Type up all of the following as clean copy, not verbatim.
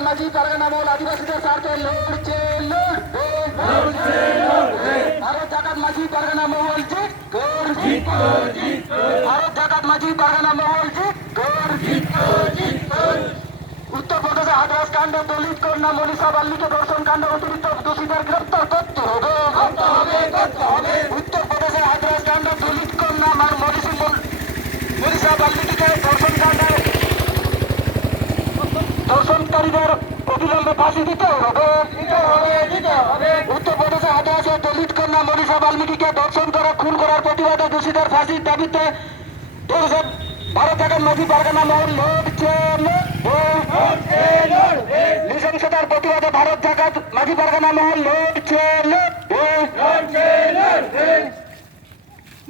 জাকাত মাঝি পারগানা মহল আদিবাসীদের স্বার্থে লড়ছে ভারত জাকাত মাঝি পারগানা মহল জিত ভারত জাকাত মাঝি পারগানা মহল জিত উত্তরপ্রদেশে হাতরাস কাণ্ড দলিত কন্যা মনীষা বাল্মিকে ধর্ষণ কাণ্ড অতিরিক্ত দোষীদের গ্রেপ্তার করতে হবে উত্তরপ্রদেশে হাতরাস কাণ্ড দলিত কন্যা মনীষা বাল্মিকে ধর্ষণ কাণ্ডে ধর্ষণকারীদের অবিলম্বে ফাঁসি দিতে হবে উত্তরপ্রদেশে হাতরাসে দলিত কন্যা মনীষা বাল্মিকে ধর্ষণ করে খুন করার প্রতিবাদে দোষীদের ফাঁসির দাবিতে ভারত জাকাত মাঝি পারগানা মহল লড়ছে নৃশংসতার প্রতিবাদে ভারত জাকাত মাঝি পারগানা মহল লড়ছে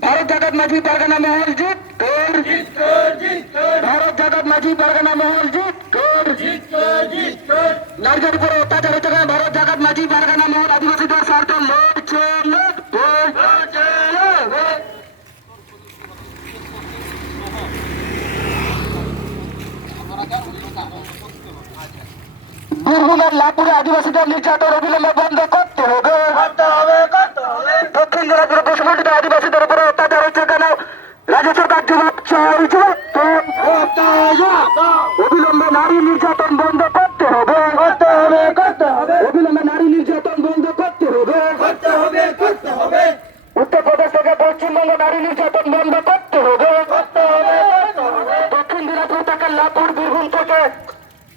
ভারত জাকাত মাঝি পারগানা মহল জিত ভারত জাকাত মাঝি পারগানা মহল জিত নারীদের উপরে অত্যাচার হচ্ছে ভারত জাকাত মাঝি পারগানা মহল আদিবাসীদের স্বার্থে লড়ছে বীরভূমের লাভপুরে আদিবাসীদের নির্যাতন অবিলম্বে বন্ধ করতে হবে দক্ষিণ দিনাজপুরে দুষ্কৃতিত আদিবাসীদের উপরে অত্যাচার হচ্ছে কেন রাজ্য সরকার জবাব চাইছে অবিলম্বে নারী নির্যাতন বন্ধ করতে হবে অবিলম্বে নারী নির্যাতন বন্ধ করতে হবে উত্তরপ্রদেশ থেকে পশ্চিমবঙ্গ নারী নির্যাতন বন্ধ করতে হবে দক্ষিণ দিনাজপুর থেকে লাভপুর বীরভূম থেকে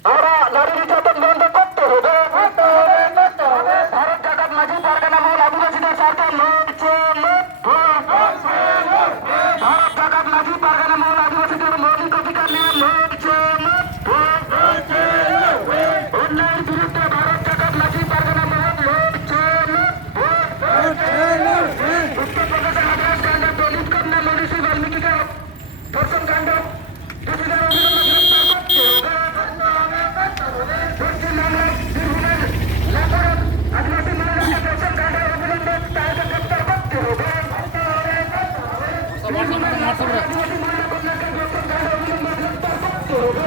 আমরা নারী নির্যাতন বন্ধ করতে হবে ভারত জাকাত মাঝি পারগানা মহল আদিবাসীদের স্বার্থে লড়ছে ভারত জাকাত মাঝি পারগানা মহল আদিবাসীদের মৌলিক অধিকার নিয়ে লড়ছে অন্যায়ের বিরুদ্ধে ভারত জাকাত মাঝি পারগানা মহল লড়ছে উত্তরপ্রদেশে হাতরাস কাণ্ডে দলিত কন্যা মনীষী বাল্মিকে ধর্ষণ কাণ্ড দোষীদের অবিলম্বে গ্রেপ্তার করতে হবে পশ্চিমবঙ্গের বীরভূমের লাভপুরে আদিবাসী মহিলাকে ধর্ষণ কাণ্ডে অবিলম্বে তাদের গ্রেপ্তার করতে হবে বীরভূমের লাভপুরে আদিবাসী মহিলা কন্যাকে ধর্ষণ কাণ্ডে অবিলম্বে গ্রেপ্তার করতে হবে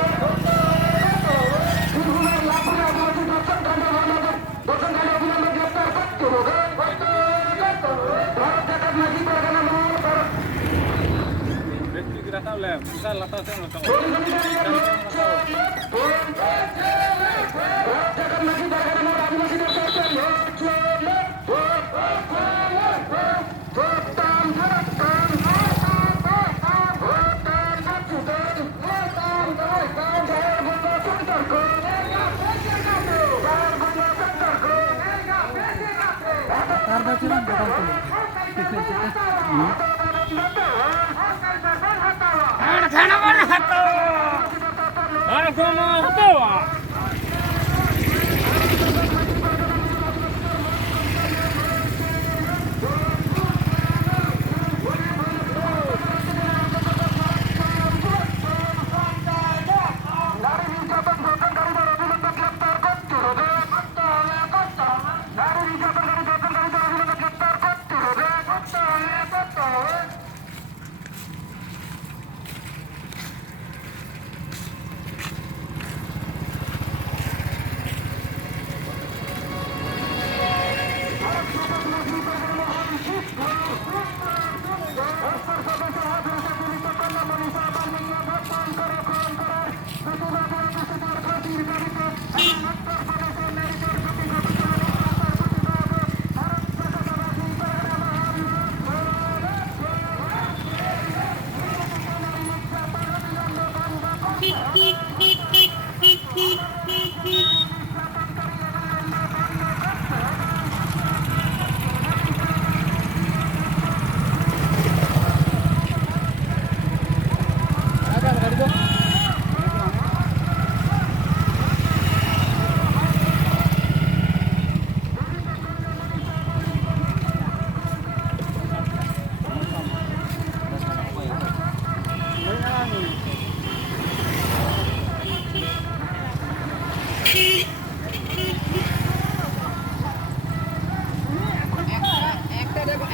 বীরভূমের লাভপুরে আদিবাসী ধর্ষণ কাণ্ডে অবিলম্বে গ্রেপ্তার করতে হবে ভারত জাকাত মাঝি পারগানা মহল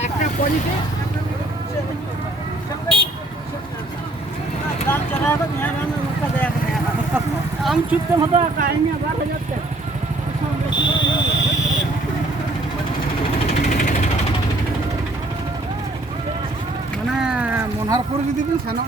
একটা পজিটিভ রাম चला तो यहाँ राम का दया আম ছুটতে মতো কাহিনী আবার হয়ে যাচ্ছে মানে মনহারপুর যদি সেন